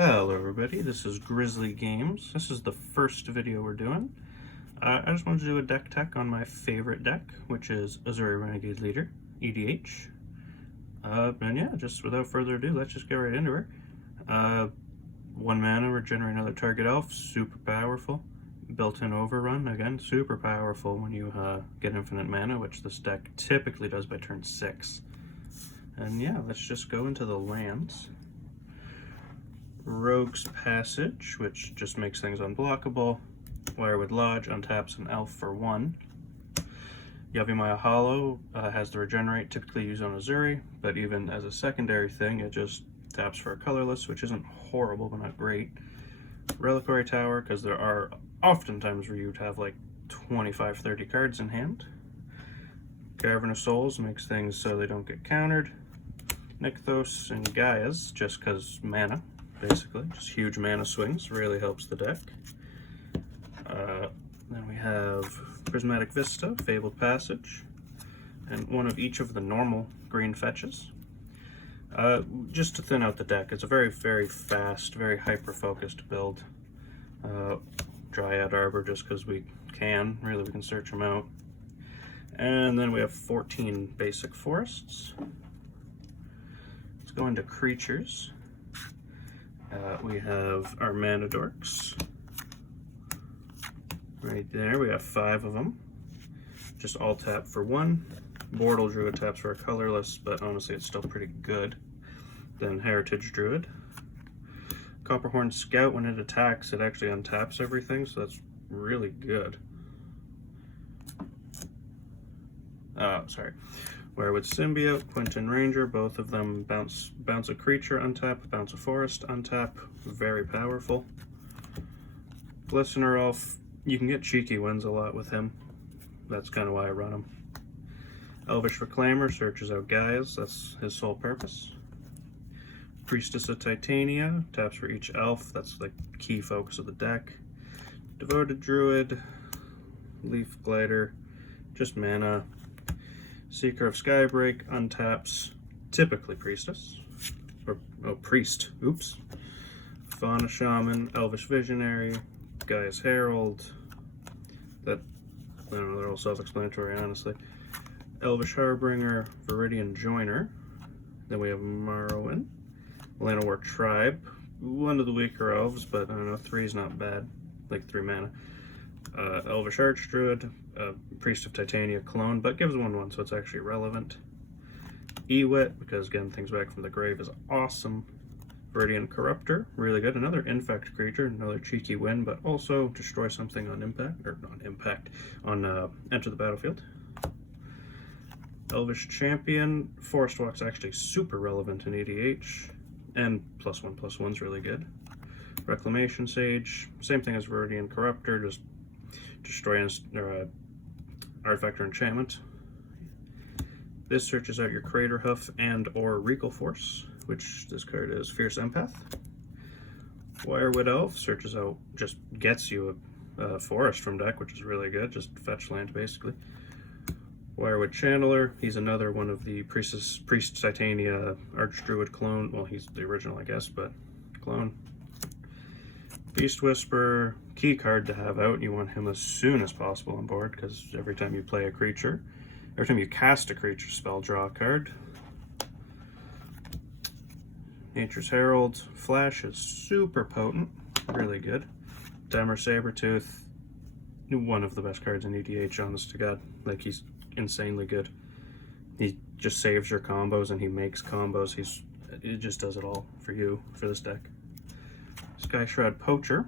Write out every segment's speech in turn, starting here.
Hello everybody, this is Grizzly Games. This is the first video we're doing. I just wanted to do a deck tech on my favorite deck, which is Ezuri Renegade Leader, EDH. And yeah, just without further ado, let's just get right into her. 1 mana, regenerate another target elf, super powerful. Built-in overrun, again, super powerful when you get infinite mana, which this deck typically does by turn 6. And yeah, let's just go into the lands. Rogue's Passage, which just makes things unblockable. Wirewood Lodge untaps an elf for 1. Yavimaya Hollow has the regenerate, typically used on Ezuri, but even as a secondary thing, it just taps for a colorless, which isn't horrible, but not great. Reliquary Tower, because there are oftentimes where you'd have like 25-30 cards in hand. Cavern of Souls makes things so they don't get countered. Nykthos and Gaia's, just because mana. Basically, just huge mana swings, really helps the deck. Then we have Prismatic Vista, Fabled Passage, and one of each of the normal green fetches. Just to thin out the deck, it's a very, very fast, very hyper-focused build. Dryad Arbor, just because we can, really we can search them out. And then we have 14 basic forests. Let's go into creatures. We have our mana dorks. Right there, we have 5 of them. Just all tap for 1. Mortal Druid taps for a colorless, but honestly it's still pretty good. Then Heritage Druid. Copperhorn Scout, when it attacks, it actually untaps everything, so that's really good. Sorry. Wirewood Symbiote, Quinton Ranger, both of them bounce a creature, untap, bounce a forest, untap, very powerful. Glistener Elf, you can get cheeky wins a lot with him. That's kind of why I run him. Elvish Reclaimer searches out Gaia's, that's his sole purpose. Priestess of Titania, taps for each elf, that's the key focus of the deck. Devoted Druid, Leaf Glider, just mana. Seeker of Skybreak untaps, typically Priestess, or Priest, oops. Fauna Shaman, Elvish Visionary, Gaia's Herald, that, I don't know, they're all self-explanatory, honestly. Elvish Harbinger, Viridian Joiner, then we have Morrowind, Llanowar Tribe, one of the weaker elves, but I don't know, 3 is not bad, like 3 mana. Elvish Archdruid, Priest of Titania clone, but gives 1/1, so it's actually relevant. Ewit, because again, things back from the grave is awesome. Viridian Corruptor, really good. Another infect creature, another cheeky win, but also destroy something on impact, or not impact, on enter the battlefield. Elvish Champion, Forest Walk's actually super relevant in EDH, and +1/+1's really good. Reclamation Sage, same thing as Viridian Corruptor, just destroy an artifact or enchantment. This searches out your Crater Hoof and or Regal Force, which this card is Fierce Empath. Wirewood Elf searches out, just gets you a forest from deck, which is really good, just fetch land basically. Wirewood Channeler, he's another one of the Priest Titania Archdruid clone, well he's the original I guess, but clone. Beast Whisperer, key card to have out. You want him as soon as possible on board, because every time you play a creature, every time you cast a creature spell, draw a card. Nature's Herald, Flash is super potent, really good. Dwemer Sabertooth, one of the best cards in EDH, honest to God. Like, he's insanely good. He just saves your combos and he makes combos. It just does it all for you, for this deck. Skyshroud Poacher,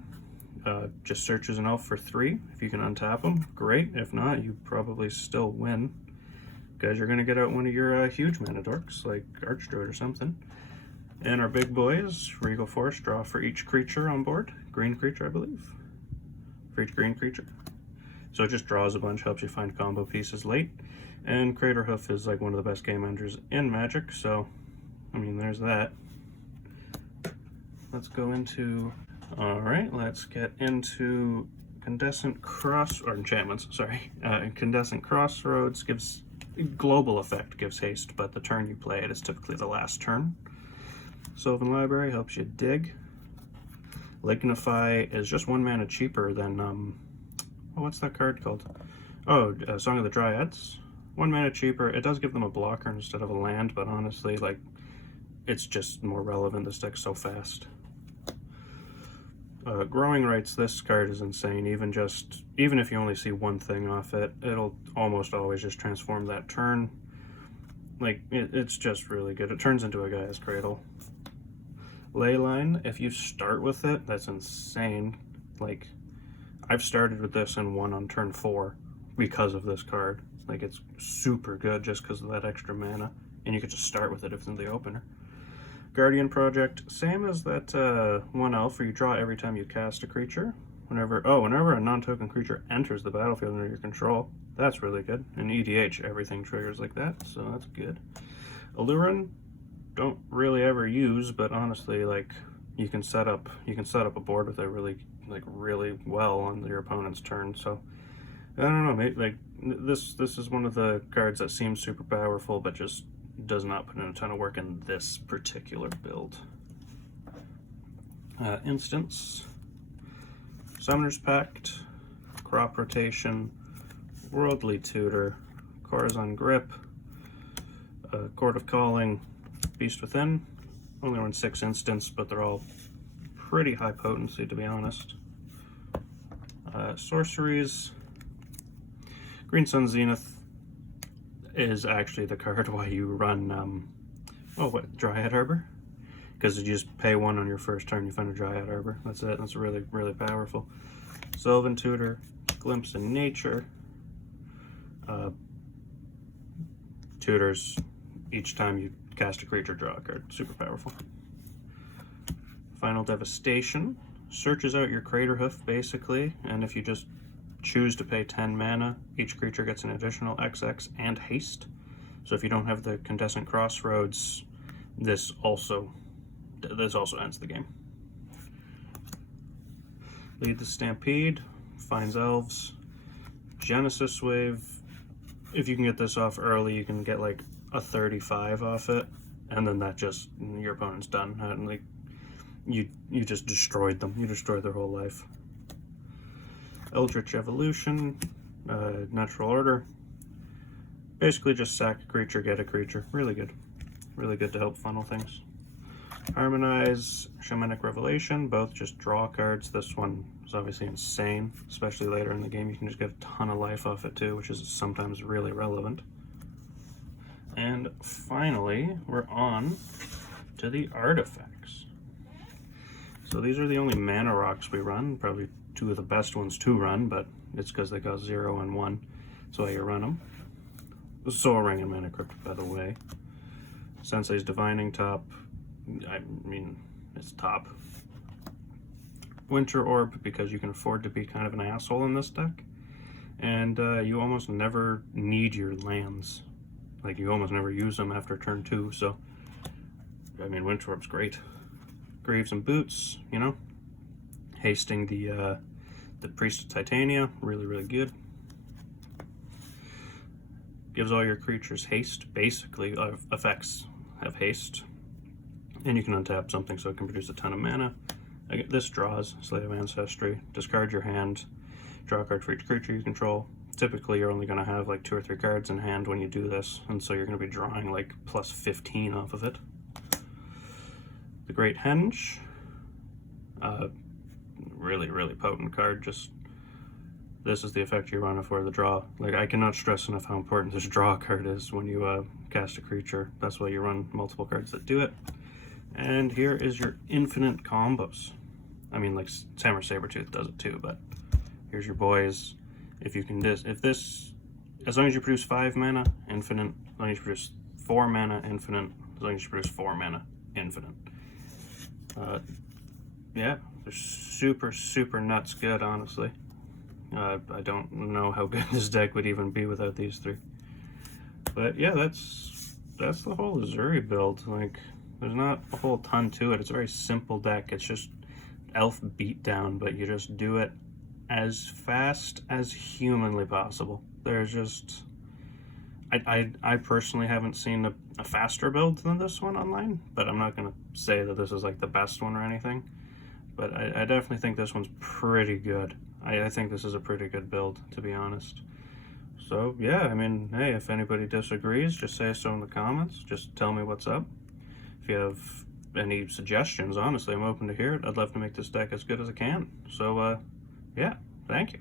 just searches an elf for 3. If you can untap them, great. If not, you probably still win, because you're going to get out one of your huge mana dorks, like Archdruid or something. And our big boys, Regal Force, draw for each creature on board. Green creature, I believe. For each green creature. So it just draws a bunch, helps you find combo pieces late. And Crater Hoof is like one of the best game enders in Magic, so, I mean, there's that. Let's go into, alright, let's get into Incandescent Enchantments, sorry. Incandescent Crossroads gives, global effect gives haste, but the turn you play it is typically the last turn. Sylvan Library helps you dig. Lignify is just 1 mana cheaper than, oh, what's that card called? Oh, Song of the Dryads. 1 mana cheaper. It does give them a blocker instead of a land, but honestly, like, it's just more relevant. This deck's so fast. Growing Rights, this card is insane. Even if you only see one thing off it, it'll almost always just transform that turn. Like, it's just really good. It turns into a Gaia's Cradle. Leyline, if you start with it, that's insane. Like, I've started with this and won on turn 4 because of this card. Like, it's super good just because of that extra mana, and you could just start with it if it's in the opener. Guardian Project, same as that 1 elf where you draw every time you cast a creature. Whenever a non-token creature enters the battlefield under your control. That's really good. In EDH, everything triggers like that, so that's good. Allurin, don't really ever use, but honestly, like, you can set up a board with it really well on your opponent's turn. So I don't know, maybe, like, this is one of the cards that seems super powerful, but just does not put in a ton of work in this particular build. Instance, Summoner's Pact, Crop Rotation, Worldly Tutor, Corazon Grip, Court of Calling, Beast Within. Only run 6 instants, but they're all pretty high potency, to be honest. Sorceries. Green Sun Zenith is actually the card why you run, Dryad Arbor? Because you just pay 1 on your first turn, you find a Dryad Arbor. That's it. That's really, really powerful. Sylvan Tutor, Glimpse in Nature. Tutors, each time you cast a creature, draw a card. Super powerful. Final Devastation searches out your Craterhoof, basically, and if you just choose to pay 10 mana, each creature gets an additional XX and haste. So if you don't have the Contestant Crossroads, this also ends the game. Lead the Stampede, finds elves. Genesis Wave, if you can get this off early, you can get like a 35 off it, and then that just, your opponent's done. And like, you just destroyed them. You destroyed their whole life. Eldritch Evolution, Natural Order. Basically just sack a creature, get a creature. Really good. Really good to help funnel things. Harmonize, Shamanic Revelation, both just draw cards. This one is obviously insane, especially later in the game. You can just get a ton of life off it too, which is sometimes really relevant. And finally, we're on to the artifacts. So these are the only mana rocks we run, probably 2 of the best ones to run, but it's because they got 0 and 1. That's why you run them. Soul Ring and Mana Crypt, by the way. Sensei's Divining top. I mean, it's top. Winter Orb, because you can afford to be kind of an asshole in this deck. And you almost never need your lands. Like, you almost never use them after turn 2, so... I mean, Winter Orb's great. Greaves and Boots, you know? Hasting the Priest of Titania, really, really good. Gives all your creatures haste, basically. Effects have haste. And you can untap something so it can produce a ton of mana. This draws, Slave of Ancestry. Discard your hand, draw a card for each creature you control. Typically you're only going to have like 2 or 3 cards in hand when you do this, and so you're going to be drawing like plus 15 off of it. The Great Henge. Really, really potent card. Just, this is the effect you run before the draw. Like, I cannot stress enough how important this draw card is when you cast a creature. That's why you run multiple cards that do it. And here is your infinite combos. I mean, like, Hammer Sabertooth does it too, but here's your boys. If you can as long as you produce 5 mana, infinite. As long as you produce 4 mana, infinite. As long as you produce 4 mana, infinite. Yeah, they're super, super nuts good, honestly. I don't know how good this deck would even be without these 3. But yeah, that's the whole Ezuri build. Like, there's not a whole ton to it. It's a very simple deck. It's just elf beatdown, but you just do it as fast as humanly possible. There's just... I personally haven't seen a faster build than this one online, but I'm not going to say that this is like the best one or anything. but I definitely think this one's pretty good. I think this is a pretty good build, to be honest. So yeah, I mean, hey, if anybody disagrees, just say so in the comments. Just tell me what's up. If you have any suggestions, honestly, I'm open to hear it. I'd love to make this deck as good as I can. So yeah, thank you.